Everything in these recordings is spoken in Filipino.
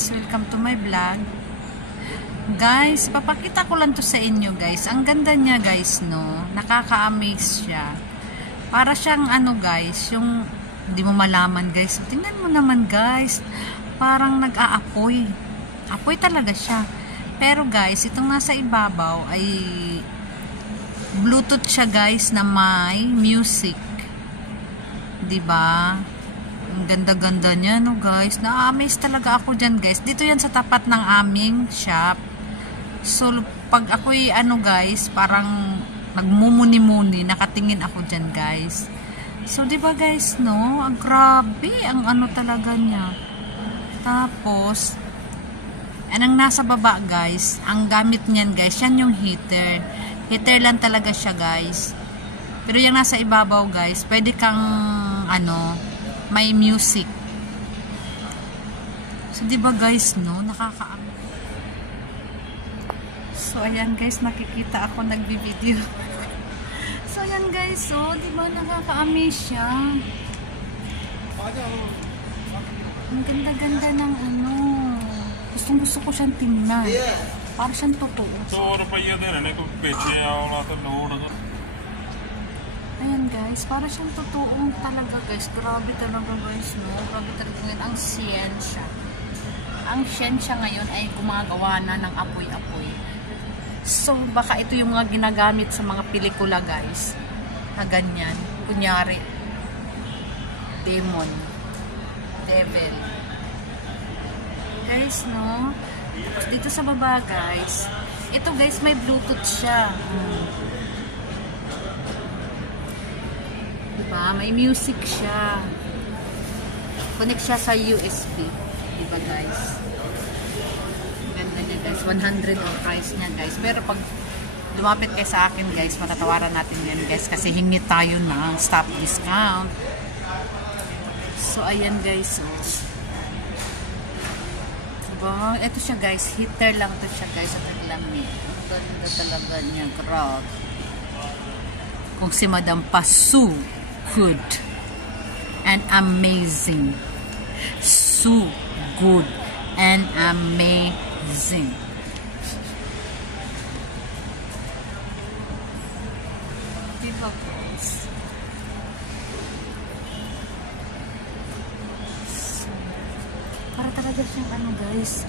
guys, welcome to my vlog. Guys, papakita ko lang to sa inyo guys. Ang ganda niya guys, no? Nakaka-amaze siya. Para siyang ano guys, yung hindi mo malaman guys. Tingnan mo naman guys. Parang nag-aapoy. Apoy talaga siya. Pero guys, itong nasa ibabaw ay Bluetooth siya guys na may music. 'Di ba? Ang ganda-ganda niya, no guys. Na-amaze talaga ako dyan guys. Dito yan sa tapat ng aming shop. So, pag ako'y ano guys, parang nagmumuni-muni, nakatingin ako dyan guys. So, diba guys, no? Ang grabe, ang ano talaga niya. Tapos, anong nasa baba guys, ang gamit niyan guys, yan yung heater. Heater lang talaga siya guys. Pero yung nasa ibabaw guys, pwede kang ano, may music. So, diba guys, no? Nakaka-amaze. So, ayan guys, nakikita ako nagbi-video. So, ayan guys, so, diba nakaka-amaze siya? Ang ganda-ganda ng ano. Gustong-gusto ko siyang tingnan. Para siyang totoo. Ayan guys, para siyang totoong talaga guys. Grabe talaga guys, no? Grabe talaga ngayon ang siyensya. Ang siyensya ngayon ay gumagawa na ng apoy-apoy. So, baka ito yung mga ginagamit sa mga pelikula guys. Na ganyan. Kunyari, demon. Devil. Guys, no? Dito sa baba guys. Ito guys, may Bluetooth siya. Diba? May music siya. Connect siya sa USB. Diba guys? Ganda niya guys. 100 ang price niya guys. Pero pag lumapit kayo sa akin guys, matatawaran natin yan guys. Kasi hingi tayo ng stop discount. So, ayan guys. Oh. Diba? Ito siya guys. Heater lang to siya guys. At naglamig. Ang ganda talaga niya. Grabe. Kung si Madam Pasu good and amazing. So good and amazing. Diba guys? So, para talaga siyang ano guys.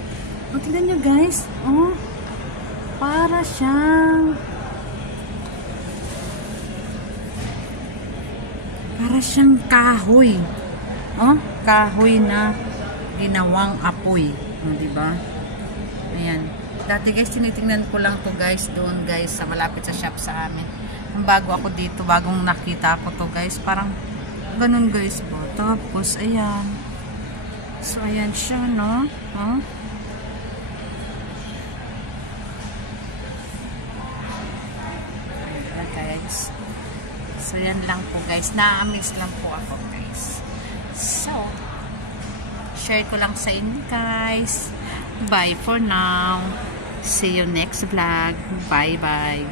O, tignan nyo guys. Oh, para siyang kahoy. Oh, kahoy na ginawang apoy. Oh, diba? Ayan. Dati guys, tinitingnan ko lang to guys doon guys sa malapit sa shop sa amin. Ang bago ako dito, bagong nakita ko to guys. Parang ganun guys po. Tapos, ayan. So, ayan siya, no? Oh. Ayan guys. So, yan lang po guys. Na-amaze lang po ako guys. So, share ko lang sa inyo guys. Bye for now. See you next vlog. Bye-bye.